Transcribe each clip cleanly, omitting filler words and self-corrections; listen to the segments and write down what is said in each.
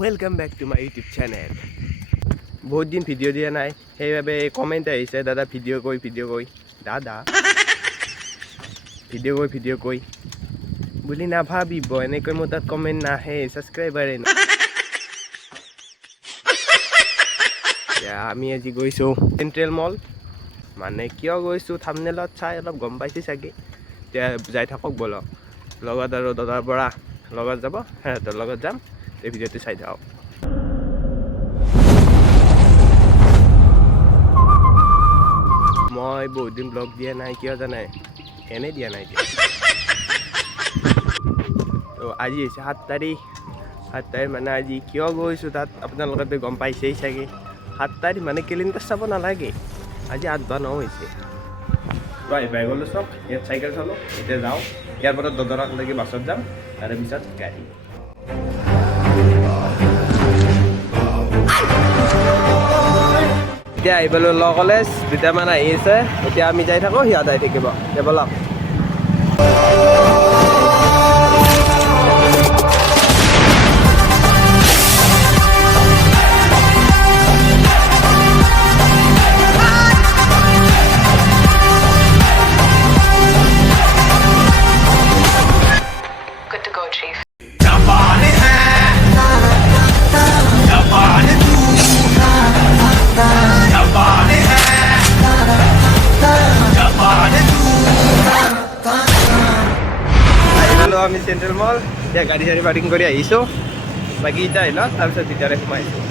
Welcome back to my YouTube channel. বহুত দিন video' দিয়া নাই, সেইবাবে কমেণ্ট আহিছে দাদা ভিডিঅ' কৈ দাদা ভিডিঅ' কৈ বুলি নাভাবিব, এনেকৈ মোৰ তাত কমেণ্ট নাহে, ছাবস্ক্ৰাইবাৰে নাই। এতিয়া আমি আজি গৈছোঁ চেণ্ট্ৰেল মল। মানে কিয় গৈছোঁ থাম্বনেইলত চাই অলপ গম পাইছে চাগে। এতিয়া যাই থাকক ব'লক, লগত আৰু দাদাৰ পৰা লগত যাব, সিহঁতৰ লগত যাম। এই ভিডিঅ'টো চাই থাকক। মই বহুত দিন ব্লগ দিয়া নাই, কিয় জানে? এনেই দিয়া নাই এতিয়া। তো আজি হৈছে 7 তাৰিখ মানে আজি কিয় গৈছোঁ তাত আপোনালোকে গম পাইছেই চাগে। 7 তাৰিখ মানে কেলেণ্ডাৰ চাব নালাগে, আজি 8 বা 9 হৈছে। বাই গ'লোঁ চব, ইয়াত চাইকেল চলোঁ, এতিয়া যাওঁ। ইয়াৰ পৰা দদৰালৈকে বাছত যাম, তাৰপিছত গাড়ী। এতিয়া আহি পালোঁ ল কলেজ, দুটামান আহি আছে। এতিয়া আমি যাই থাকোঁ, সিহঁত আহি থাকিব। ব'লক। আমি চেণ্ট্ৰেল মল, এতিয়া গাড়ী চাড়ী পাৰ্কিং কৰি আহিছোঁ। বাকী এতিয়া আহিল, তাৰপিছত ভিতৰে সোমাইছোঁ।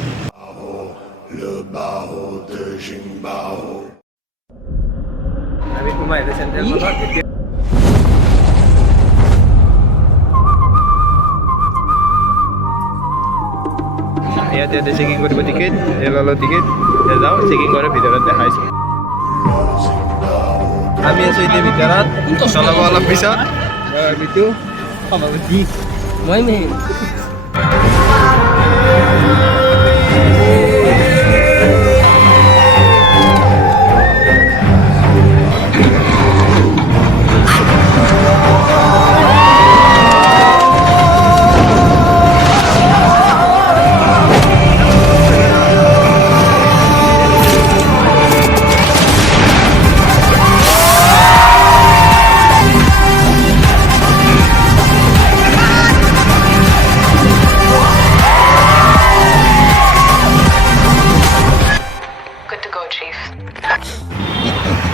আমি সোমাই আহিলোঁ চেণ্ট্ৰেল মলত। ইয়াতে চেকিং কৰিব টিকেট, ল'লোঁ টিকেট, যাওঁ চেকিং কৰি ভিতৰত দেখাইছোঁ। আমি আছোঁ এতিয়া ভিতৰত, চলাব অলপ পিছত। বিটু মই মেইন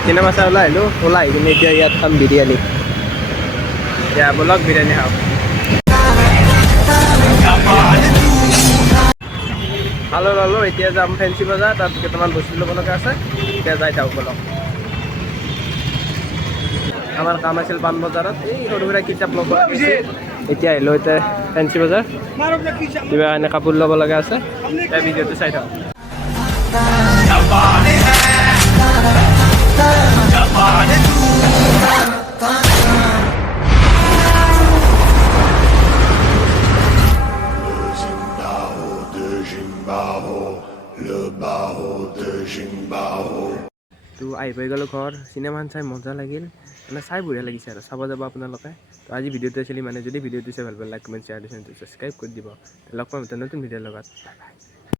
চিনেমা চাই ওলাই কিনে এতিয়া ইয়াত খাম বিৰিয়ানী। এতিয়া ব'লক বিৰিয়ানী খাওঁ। ল'লোঁ, এতিয়া যাম ফেঞ্চি বজাৰ, তাত কেইটামান বস্তু ল'ব লগা আছে। এতিয়া যাই থাকক ব'লক। আমাৰ কাম আছিল পাণ বজাৰত, এই সৰু সুৰা কিতাপ ল'ব লাগিছিল। এতিয়া আহিলোঁ এতিয়া ফেঞ্চি বজাৰ, কিবা এনে কাপোৰ ল'ব লগা আছে। এতিয়া ভিডিঅ'টো চাই থাকক। তো আহি পাই গ'লোঁ ঘৰ। চিনেমাখন চাই মজা লাগিল, মানে চাই বঢ়িয়া লাগিছে আৰু চাব যাব আপোনালোকে। তো আজি ভিডিঅ'টো আছিলে, মানে যদি ভিডিঅ'টো চাই ভাল পায় লাইক কমেণ্ট শ্বেয়াৰ, ছাবস্ক্ৰাইব কৰি দিব। লগ পাম এটা নতুন ভিডিঅ'ৰ লগত।